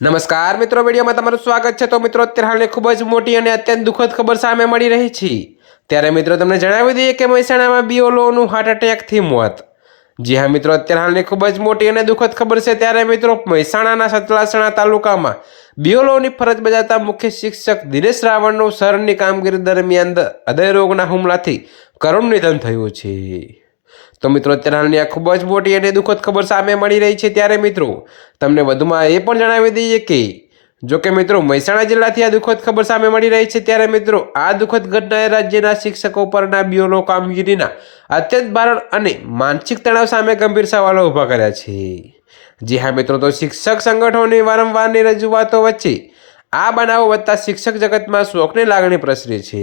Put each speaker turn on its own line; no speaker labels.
નમસ્કાર મિત્રો, વિડીયોમાં તમારું સ્વાગત છે. તો મિત્રો, અત્યારે હાલની ખૂબ જ મોટી અને અત્યંત દુઃખદ ખબર સામે મળી રહી છે. ત્યારે મિત્રો, તમને જણાવી દઈએ કે મહેસાણામાં બીઓલોનું હાર્ટ એટેકથી મોત. જી હા મિત્રો, અત્યારે હાલની ખૂબ જ મોટી અને દુઃખદ ખબર છે. ત્યારે મિત્રો, મહેસાણાના સતલાસણા તાલુકામાં બીઓલોની ફરજ બજાવતા મુખ્ય શિક્ષક દિનેશ રાવણનું સરની કામગીરી દરમિયાન હૃદયરોગના હૃદય રોગના હુમલાથી કરુણ નિધન થયું છે. તો મિત્રો અત્યારે હાલની આ ખૂબ જ મોટી અને દુઃખદ ખબર સામે મળી રહી છે ત્યારે મિત્રો, તમને વધુમાં એ પણ જણાવી દઈએ કે, જો કે મિત્રો, મહેસાણા જિલ્લાથી આ દુઃખદ ખબર સામે મળી રહી છે ત્યારે મિત્રો, આ દુઃખદ ઘટનાએ રાજ્યના શિક્ષકો પરના બીઓનો કામગીરીના અત્યંત ભારણ અને માનસિક તણાવ સામે ગંભીર સવાલો ઊભા કર્યા છે. જી હા મિત્રો, તો શિક્ષક સંગઠનોની વારંવારની રજૂઆતો વચ્ચે આ બનાવો વધતા શિક્ષક જગતમાં શોકની લાગણી પ્રસરી છે.